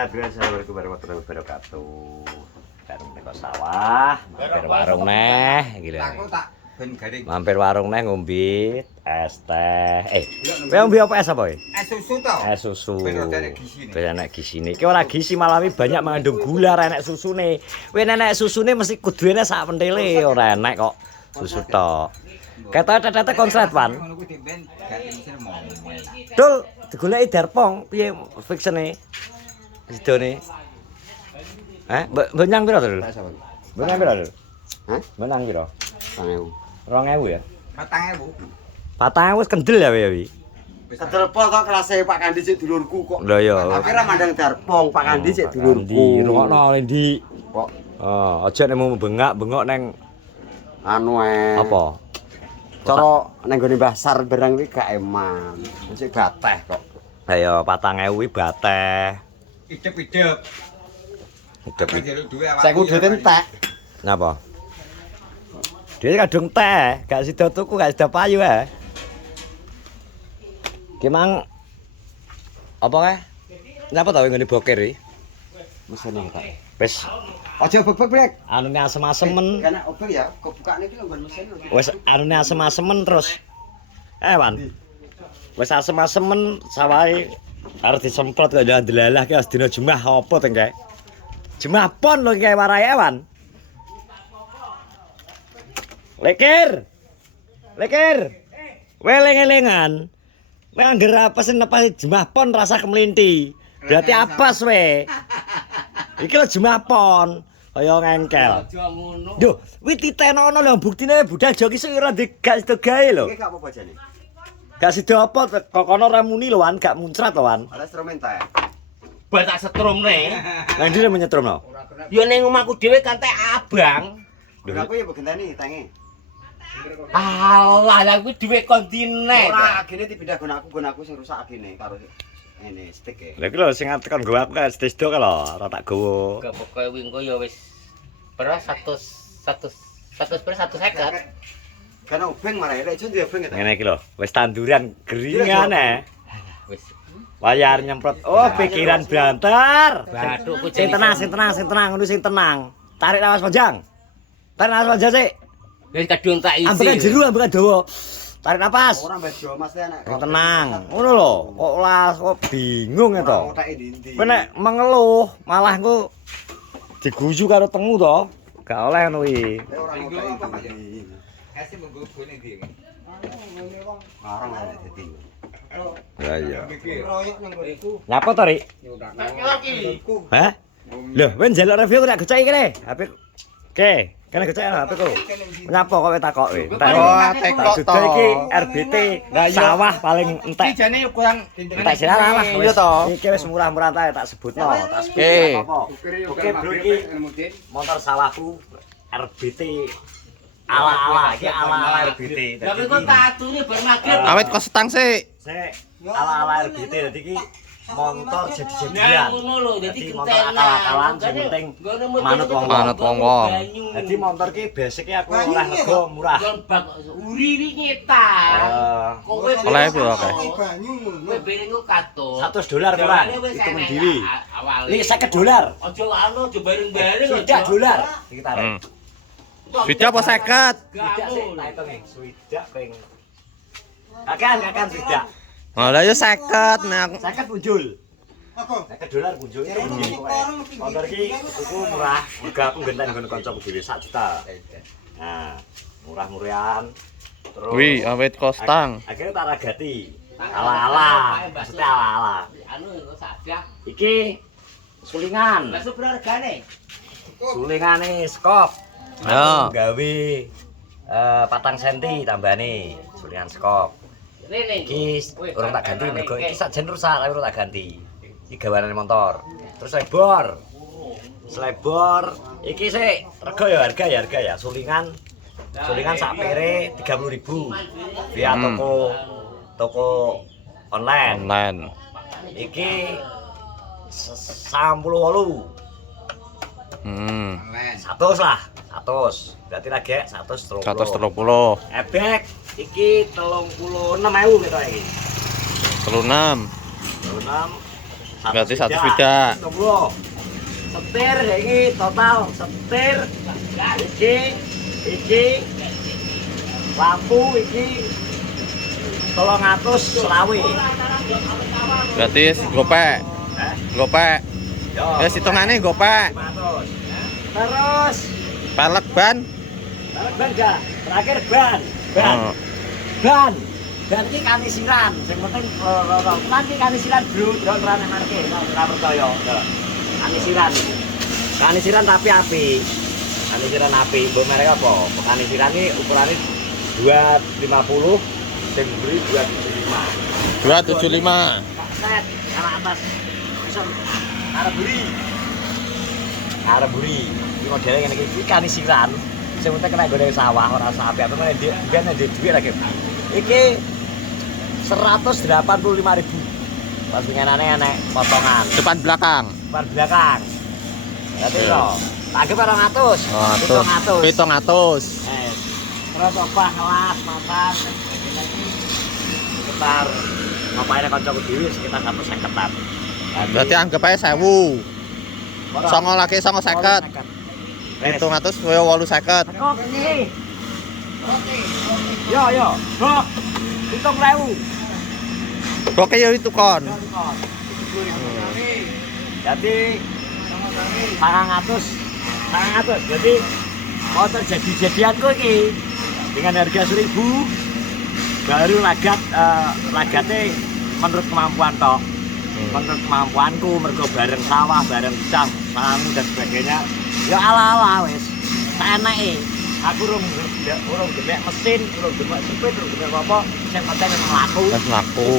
Assalamualaikum warahmatullahi wabarakatuh. Warung teko sawah, mampir warung neh, gila. Mampir warung neh ngombe es teh. Kowe ngombe apa es apa? Es susu to. Es susu. Wis enek gisine. Iki ora gizi malah banyak mengandung gula ra enek susune. Kowe enek susune mesti kudune sak pentile, ora enek kok susu tok. Kata-kata konslet Wan. Dul, digoleki Darpong piye fiksene? Sidone. Mbok nyang pira to, Dul? Mbok nyang pira, Dul? Hah? Mbok nyang pira? 2000 ya? 4.000. 4.000 wis kendel ya wi. Kendel pol kok kelase Pak Kandi sik dulurku kok. Lho ya. Tapi ra mandang Darpong, Pak Kandi sik dulurku. Rungokno ndi? Kok Aja nemu bengak-bengok neng anu apa? Cara nang gone Mbah Sar barang iki gak eman. Sik bateh kok. Ayo 4.000 kuwi bateh. Idep-idep. Idep. Saya kudu entek. Napa? Dhewe kadung teh, gak sida tuku, gak sida payu ae. Ki mang apa kae? Napa ta ngene boker iki? Mesene Pak. Wis Aja bebek brek. anune asem-asemen. Karena oper ya, kebukane iki nggon mesin. Wis anune asem-asemen terus. Wan. Wis asem-asemen sawahe arep disemprot kok ndelalah ki dina Jumat apa teng kae? Jumat pon lho kae warai Wan. Lekir. Weleng-elengan. Kowe angger apa sing nepas Jumat pon rasa kemelinti. Berarti apes we. Iki lho Jumat pon. Kaya ngengkel. Yo, kuwi titenono lho buktine budal joki sing ora gak sida gawe lho. Iki gak apa-apa jane. Gak sida apa kok kono ora muni lho Wan, gak muncrat lho Wan. Ala instrumen ta. Bah tak setrumne. Nang ndi menyetrumno? Ya ning omahku dhewe kan teh abang. Lha aku ya begenteni tangi. Alah, lah kuwi dhewe kontine. Ora agene dipindah gon aku sing rusak agene karo ngene stick e. Lha iki lho sing tekan gowo aku kan sedih lho, ora tak gowo. Gak pokoke wingko ya wis pira 150. Karena ubeng marah lek jon duwe ubeng ta. Ngene iki lho, wis tanduran geringan Wis Wayar nyemprot. Oh, pikiran banter. bathukku Sing tenang, ngono sing tenang. Tarik napas panjang. Tarik napas panjang sik. wis kadung tak isi. Ambekan jero, ambekan dawa. Tarik napas. Ora bejo Mas enak. Sing tenang. Ngono lho, kok bingung ya to. Otake ndi-ndi. Kowe nek mengeluh malah engko diguyu karo tengu to. Gak oleh ngono kuwi. Ora ngotek iki. Es menggo gone ndi. Arang ae dadi. Ya iya. Royok nang nggonku. Nyapa to, Rik? Hah? Lho, kowe njaluk review kok gak goceki kene. HP. Oke, kene goceki HP ku. Nyapa kok kowe takok kowe? tekok to. Sudah iki RBT sawah paling entek. Iki jane ukuran Entek sira lah. Iya to. Iki wis murah-murah ta tak sebutno. Tak sebut apa. Oke, bro iki motor sawahku RBT ala-ala iki ala-ala RBT. Lah kok tak aturi bar magrib. Awet kok setang sih. Sik ala-ala RBT dadi iki motor Nah, jadi-jadian. ngono lho, dadi Dadi motor kentenan. akal-akalan sing penting manut wong-wong. Manut wong-wong. Dadi motor ki basic aku ora rego murah. Bak uri nyetar. Kowe Oleh piro kae? Kowe beling kok katut. $100 murah. Itu mendiri. Awale. Ini $50. Aja anu aja bareng-bareng. $1 iki tarik. Sudah apa 50? Swidak sih, tak hitung nih. Swidak ping. Kakan swidak. Oh, lah ya 50 nek 50 punjul. $50 punjul itu begini pokoknya. Motor iki tuku murah. Harga aku genten nggon kancaku dhewe 1 juta. Nah, murah-murahan. Terus Wih, awet kok setang. akhirnya tak ragati. Ala-ala. Maksudnya ala-ala. Anu kok saja. Iki sulingan. Lah sepira regane? Sulingane skop. Ya. Gawe 4 cm tambane sulingan skop. Rene. Iki urung tak ganti mergo iki sakjen rusak tapi urung tak ganti. Iki gawanane motor. Terus selebor iki sik rega ya harga ya sulingan sak pere 30.000 via toko online. Iki 98. 100 lah, 100. Berarti lagi 130. 130. Ebek iki 36.000 gitu iki. 36. 36 Berarti 1 swidak. 70. Setir ya ini total setir iki lampu iki 300 selawi. Berarti gopek. Gopek. Yo. Wis hitungane gopek. 500. Terus Pelek ban. ban gak? Terakhir ban. Oh. Ban iki kanisiran. Sing penting nanti kanisiran bro, ora nek marke, ora percaya. Kanisiran. Kanisiran tapi api. Kanisiran api. Mbok merek apa? Kanisiran ini ukurannya 250, sing buri 275. 275. Set sama atas. Bisa arep buri. Arep buri. Iki modele ngene iki kanisiran. Sing penting kena gone sawah ora sapi apa meneh ben ndek dhuwit lagi. Iki 185.000. Pas pengenane enek potongan. Depan belakang. Depan belakang. Berarti kok pagi 200. 700. Terus apa kelas makan sekitar ngapain kancaku dhewe sekitar 150-an. Berarti anggap aja 1000. Songo lagi 950. 700 koyo 850. Kok iki. Yo, Bok. 7.000. Oke yo itu kon. Jadi 900. Jadi mau terjadi jadianku iki dengan harga 1.000 baru lagatnya menurut kemampuan toh. Menurut kemampuanku mergo bareng sawah, bareng cah, sangu dan sebagainya. Ya ala-ala wis. Enake. Aku urung gemek mesin, urung gemek sepit, urung gemek apa, sing penting mlaku. Wis laku.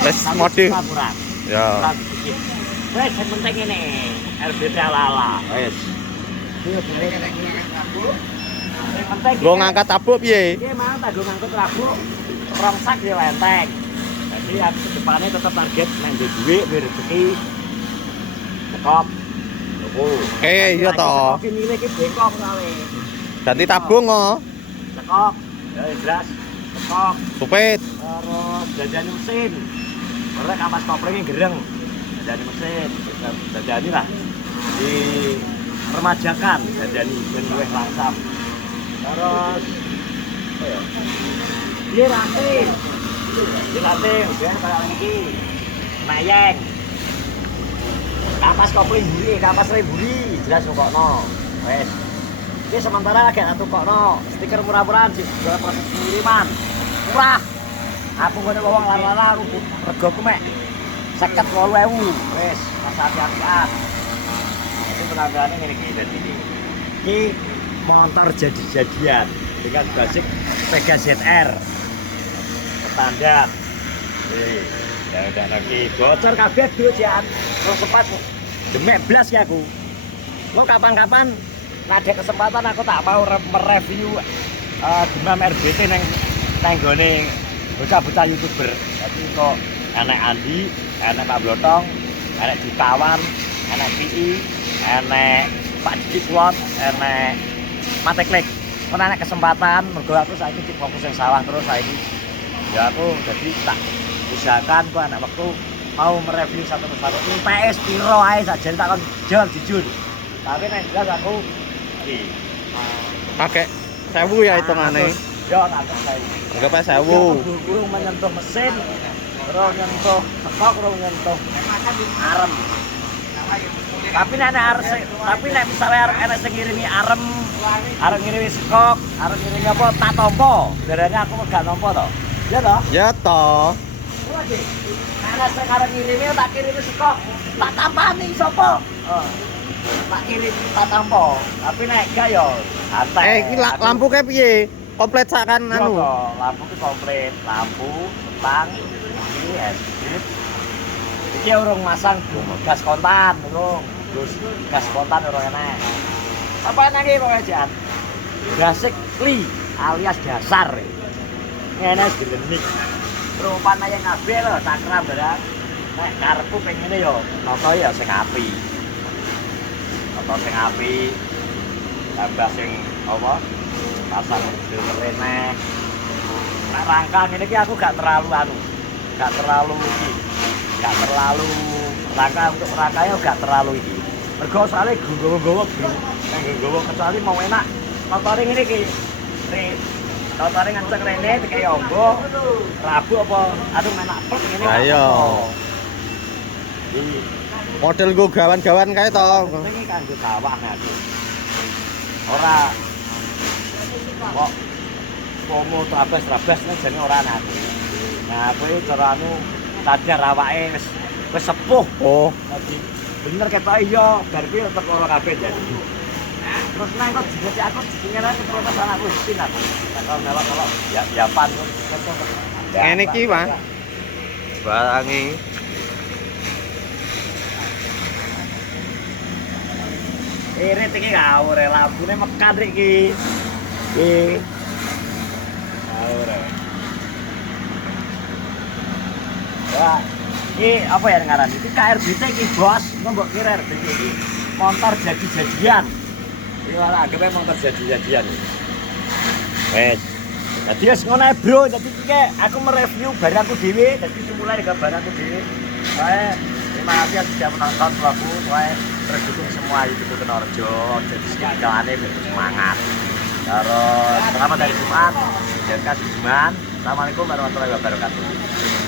Wis Satu mode. juta kurang. Ya. Kurang dikit. Wis sing penting ini RBT ala-ala. Wis. Sing penting Go ngangkat tabuk piye? iki mang tak go ngangkut rabuk rongsak ya lenteng. Jadi aku kedepannya tetap target nang duit, rezeki. Tekop. Iya toh. Oke, milih iki bengkok kali. Ganti tabung kok. Tekok. Ya jelas. Tekok. Supit. Terus jajani mesin. Ora kampas koplingnya gereng. Jajani mesin. Jajani lah. Di remajakan jajani ben luwih langsam. Terus apa ya? Dia ranting. Dia ranting, dia kayak iki. Mayeng. Kampas kopling buri, kampas buri, jelas ngokno. Wes. Iki sementara lagi atuh kokno. Stiker murah-murahan sih, jual proses pengiriman. Murah. Aku ngene wong lar-lar regoku mek 58.000. Wes, rasa hati-hatian. Ini penampilannya ngene iki dan iki. Iki motor jadi-jadian dengan basic Vega ZR. Standar. Ya udah lagi bocor kabeh dojan. Kalau sempat demek blas ya aku. Lo kapan-kapan ada kesempatan aku tak mau mereview demam RBT neng gone bocah-bocah YouTuber. Jadi kok enek Andi, enek Pak Blotong, enek Dikawan, enek PI, enek Pak Dikikwot, enek Mateklik. Kalau enek kesempatan mergo aku saiki fokus yang sawah terus saiki. Ya aku jadi tak usahakan kok anak waktu mau mereview satu persatu ini PS piro ae saja tak kon jawab jujur. Tapi nek jelas aku iki Pakai 1000 ya hitungane. yo tak saya. Anggap aja 1000. Kurang menyentuh mesin, kurang nyentuh sekok, kurang nyentuh arem. Tapi nek misalnya enak sing ngirimi arem ngirimi sekok, arem ngirimi apa tak tompo. Darane aku gak tompo to. Ya toh? Ya toh. Karena sekarang ngirimnya tak kirimi sekok, tak tampani sapa? Tak kirim tak tampo. Tapi nek gak yo santai. Iki lampu kayak piye? Komplit sakan anu. Lampu ki komplit, lampu, setang, iki headlight. Iki urung masang gas kontan, urung. Terus gas kontan urung enak. Apa enak iki kok aja? Basic kli alias dasar. Ngene gelenik. Rupan aja kabeh lho, cakram barang. Nek karepku pengene yo noto ya sing apik. Noto sing apik. Tambah sing apa? Pasang filter neh. Nek rangka ngene iki aku gak terlalu iki. gak terlalu rangka untuk rangkanya gak terlalu iki. Mergo soalnya gowo-gowo bro. Nek gowo kecuali mau enak motoring ini ki. Motoring nganceng rene dikai ombo. Rabu apa aduh enak plek ngene. Ayo. Iki Model gue gawan-gawan kae to. ini kanggo sawah aku. Ora kok pomo trabas-trabas nek jane ora ana aku. Nah, kowe cara anu tadar awake wis sepuh. Oh, Dadi bener ketok iya, bar kuwi tetep ora kabeh jadi. Terus nang kok jadi aku jenenge protes anakku sin aku. Kalau melok-melok ya pan. ngene iki, Mas. Barangi. Irit iki ngawur lampune mekan rek iki. Iki. Ngawur. Ya, ini apa ya ngaran? Iki KRBT iki, Bos. Mbok kira RBT iki motor jadi-jadian. Iki ora anggapnya motor jadi-jadian. Wes. Dadi wis ngono ae, Bro. Dadi iki aku mereview barangku dhewe, dadi dimulai dengan barangku dhewe. Wae terima kasih sudah menonton vlogku. Wae terus dukung semua YouTube Kenorjo. Jadi segalanya biar semangat. Terus selamat hari Jumat. Jaga Jumat. Assalamualaikum warahmatullahi wabarakatuh.